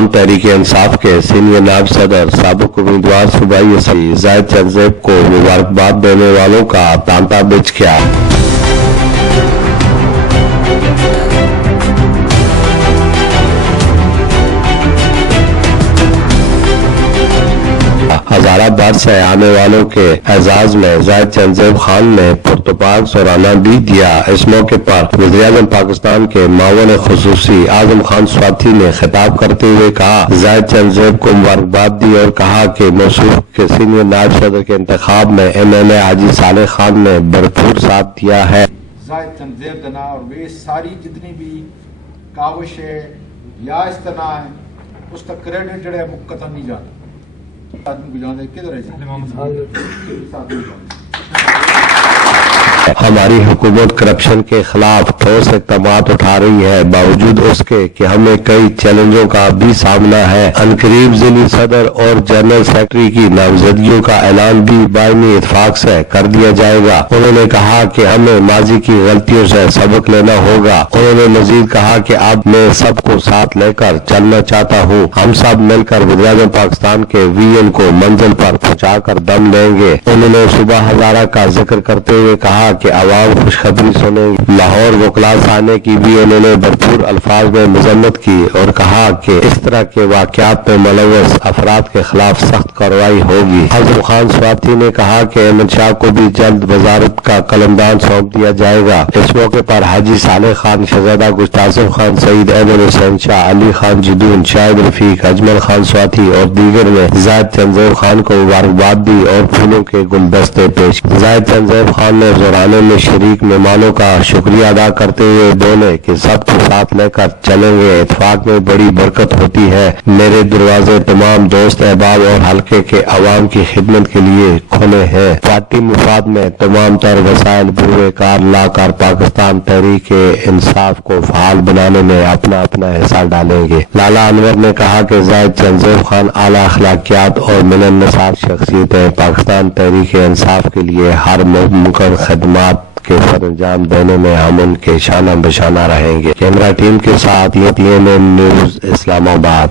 पाकिस्तान तहरीक इंसाफ के सीनियर नायब सदर साबिक उम्मीदवार सूबाई असम्बली जाहिद चंदजेब को मुबारकबाद देने वालों का तांता बिछ गया। हजाराबाद से आने वालों के एजाज में जाहिद चंदजेब खान ने पुरतपाक सोराना भी दिया। इस मौके पर वज़ीर-ए-आज़म पाकिस्तान के मावन खुसूसी आजम खान स्वाति ने खिताब करते हुए कहा, जाहिद चंदजेब को मुबारकबाद दी और कहा कि मौसूफ के सीनियर नायब सदर के इंतखाब में MNA हाजी सालेह खान ने भरपूर साथ दिया है। जाहिद चंदजेब जना और वे सारी जितनी भी काविश है या इस्तना है उसका क्रेडिट जड़ा मुकतन नहीं जाता आदमी को जाने किधर है हमारी हुकूमत करप्शन के खिलाफ ठोस इक़दामात उठा रही है, बावजूद उसके कि हमें कई चैलेंजों का भी सामना है। अनकरीब ज़िली सदर और जनरल सेक्रेटरी की नामजदगियों का ऐलान भी बाइनी इत्तेफाक से कर दिया जाएगा। उन्होंने कहा कि हमें माजी की गलतियों से सबक लेना होगा। उन्होंने मजीद कहा कि अब मैं सबको साथ लेकर चलना चाहता हूँ। हम सब मिलकर वज़ीर-ए-आज़म पाकिस्तान के VN को मंजिल पर पहुँचा कर दम लेंगे। उन्होंने सुबह हजारा का जिक्र करते हुए कहा कि अवाम खुशखबरी सुनेगी। लाहौर वकला थाने की भी उन्होंने भरपूर अल्फाज में मजम्मत की और कहा कि इस तरह के वाकयात में मुलव्वस अफराद के खिलाफ सख्त कार्रवाई होगी। आजम खान स्वाति ने कहा कि अहमद शाह को भी जल्द वजारत का कलमदान सौंप दिया जाएगा। इस मौके पर हाजी सालेह खान, शहजादा गुस्तासिम खान, सईद अहमद हुसैन शाह, अली खान जदून, शाहिद रफीक, अजमल खान स्वाति और दीगर ने जाहिद चंदजेब खान को मुबारकबाद दी और फूलों के गुलदस्ते पेश। जाहिद चंदजेब खान ने जोराने में शरीक मेहमानों का शुक्रिया अदा करते हुए बोले कि सबको साथ लेकर चलेंगे, इत्तेफाक में बड़ी बरकत होती है। मेरे दरवाजे तमाम दोस्त अहबाब और हल्के के अवाम की खिदमत के लिए खुले हैं। पार्टी मुफाद में तमाम तर वसाइल बुरे कार लाकर पाकिस्तान तहरीक इंसाफ को फाल बनाने में अपना अपना हिस्सा डालेंगे। लाला अनवर ने कहा कि जाहिद चंदजेब खान आला अखलाकियात और मिलनसार शख्सियतें पाकिस्तान तहरीक इंसाफ के लिए हर मुमकिन खदमात के सर अंजाम देने में हम उनके शाना बशाना रहेंगे। कैमरा टीम के साथ ये TNN न्यूज़ इस्लामाबाद।